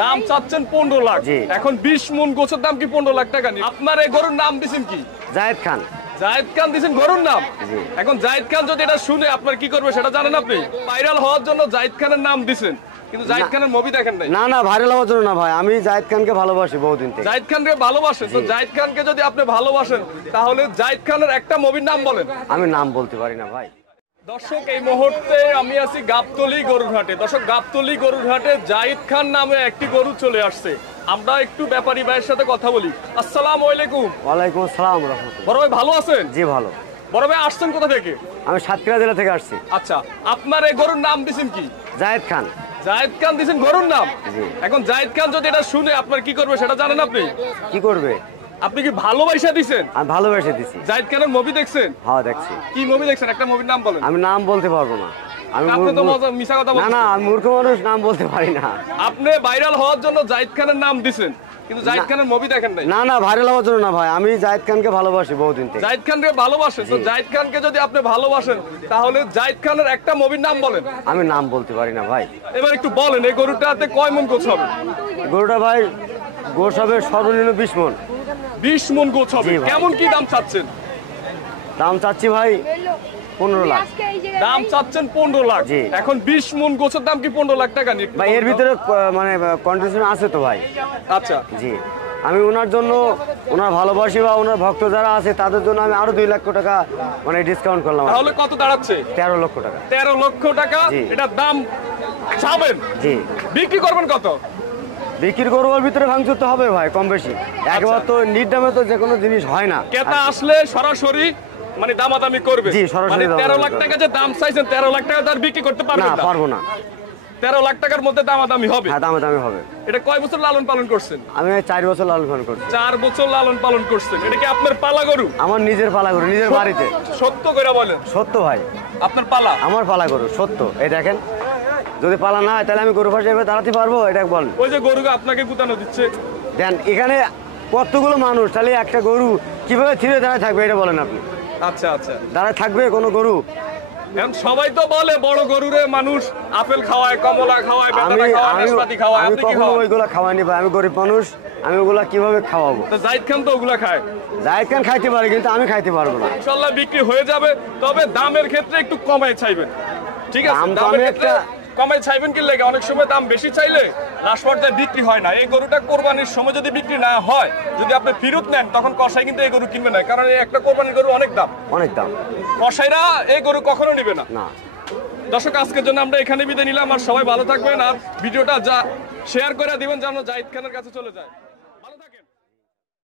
দাম চাচ্ছেন 15 লাখ। এখন 20 মন গোছের দাম কি 15 লাখ টাকা নি? আপনার এই গরুর নাম দিছেন কি? জায়েদ খান। জায়েদ খান দিছেন গরুর নাম। এখন জায়েদ খান যদি এটা শুনে আপনার কি করবে সেটা জানেন আপনি? ভাইরাল হওয়ার জন্য জায়েদ খানের নাম দিছেন, কিন্তু জায়েদ খানের মুভি দেখেন নাই। না না, ভাইরাল হওয়ার জন্য না ভাই, আমি জায়েদ খানকে ভালোবাসি বহুদিন থেকে। জায়েদ খানকে ভালোবাসেন? তো জায়েদ খানকে যদি আপনি ভালোবাসেন তাহলে জায়েদ খানের একটা মুভির নাম বলেন। আমি নাম বলতে পারি না ভাই। দর্শক, এই মুহূর্তে আমি আছি গাবতলী গরুর হাটে। দর্শক, গাবতলী গরুর হাটে জায়েদ খান নামে একটি গরু চলে আসছে। আমরা একটু ব্যাপারী ভাইয়ের সাথে কথা বলি। আসসালামু আলাইকুম। ওয়ালাইকুম আসসালাম রাহমাতুল্লাহ। বড় ভাই ভালো আছেন? জি ভালো। বড় ভাই আসছেন কোথা থেকে? আমি সাতক্ষীরা জেলা থেকে আসছি। আচ্ছা, আপনার এই গরুর নাম দিছেন কি? জায়েদ খান। জায়েদ খান দিছেন গরুর নাম। এখন জায়েদ খান যদি এটা শুনে আপনার কি করবে সেটা জানেন আপনি? কি করবে? আপনি কি ভালোবাসা দিছেন? আমি ভালোবেসে দিছি। জায়েদ খানের মুভি দেখছেন? হ্যাঁ দেখছি। কি মুভি দেখছেন? একটা মুভির নাম বলেন। আমি নাম বলতে পারবো না। আপনি তো মিছা কথা না বলছেন। না, আমি মূর্খ মানুষ, নাম বলতে পারি না। আপনি ভাইরাল হওয়ার জন্য জায়েদ খানের নাম দিছেন, কিন্তু জায়েদ খানের মুভি দেখেন নাই। না না, ভাইরাল হওয়ার জন্য না ভাই, আমি জায়েদ খানকে ভালোবাসি বহুদিন থেকে। জায়েদ খানকে ভালোবাসেন? তো জায়েদ খানকে যদি আপনি ভালোবাসেন তাহলে জায়েদ খানের একটা মুভির নাম বলেন। আমি নাম বলতে পারি না ভাই। এবার একটু বলেন এই গরুটাতে কয় মন গোছ হবে? গরুটা ভাই গোশ হবে সর্বনিম্ন 20 মন। 20 মন গোছ হবে। কেমন কি দাম চাচ্ছেন? দাম চাচ্ছি ভাই 15 লাখ। দাম চাচ্ছেন 15 লাখ। এখন 20 মন গোছের দাম কি 15 লাখ টাকা নি? ভাই এর ভিতরে মানে কন্ডিশন আছে তো ভাই। আচ্ছা জি, আমি ওনার জন্য, ওনার ভালোবাসি বা ওনার ভক্ত যারা আছে তাদের জন্য আমি আরো 2 লক্ষ টাকা মানে ডিসকাউন্ট করলাম। তাহলে কত দাঁড়াচ্ছে? 13 লক্ষ টাকা। 13 লক্ষ টাকা এটার দাম চাবেন? জি। বিক্রি করবেন কত? বিক্রি করবার ভিতরে ভাঙচুর তো হবে ভাই, কম বেশি। একবার তো নির্দামে তো যে কোনো জিনিস হয় না। ক্রেতা আসলে সরাসরি মানে দামাদামি করবে। জি, সরাসরি। 13 লাখ টাকা যে দাম চাইছেন, 13 লাখ টাকা তার বিক্রি করতে পারবেন না? পারবো না। 13 লাখ টাকার মধ্যে দামাদামি হবে? হ্যাঁ, দামাদামি হবে। এটা কয় বছর লালন পালন করছেন? আমি 4 বছর লালন পালন করছি। 4 বছর লালন পালন করছেন। এটা কি আপনার পালা গরু? আমার নিজের পালা গরু, নিজের বাড়িতে। সত্য করে বলেন। সত্য ভাই, আপনার পালা? আমার পালা গরু সত্য। এই দেখেন, যদি পালা না হয় তাহলে আমি গরু পাশে দাঁড়াতে পারবো? এটা বলেন। ওই যে গরুকে আপনাকে গুতানো দিচ্ছে, দেন এখানে কতগুলো মানুষ, তাহলে একটা গরু কিভাবে ছিঁড়ে দাঁড়ায় থাকবে এটা বলেন আপনি? আচ্ছা আচ্ছা, দাঁড়ায় থাকবে কোনো গরু? এখন সবাই তো বলে বড় গরুরে মানুষ আপেল খাওয়ায়, কমলা খাওয়ায়, বেদানা খাওয়ায়, নাশপাতি খাওয়ায়। আমি আপনি কি কখনো খাওয়ান? ওইগুলা খাওয়াইনি ভাই, আমি গরিব মানুষ, আমি ওগুলা কিভাবে খাওয়াবো? তো জায়েদ খান তো ওগুলা খায়। জায়েদ খান খাইতে পারে, কিন্তু আমি খাইতে পারবো না। ইনশাআল্লাহ বিক্রি হয়ে যাবে, তবে দামের ক্ষেত্রে একটু কমাই চাইবেন। ঠিক আছে? দাম তো দামের আমি ক্ষেত্রে কমাই চাইবেন কি লাগে? অনেক সময় দাম বেশি চাইলে লাস্ট পর্যায়ে বিক্রি হয় না। এই গরুটা কোরবানির সময় যদি বিক্রি না হয়, যদি আপনি ফেরত নেন, তখন কসাই কিন্তু এই গরু কিনবে না, কারণ এই একটা কোরবানির গরু অনেক দাম। অনেক দাম। কসাইরা এই গরু কখনো নিবে না। না। দর্শক, আজকের জন্য আমরা এখানে বিদায় নিলাম। আর সবাই ভালো থাকবেন, আর ভিডিওটা শেয়ার করে দিবেন যেন জায়েদ খানের কাছে চলে যায়।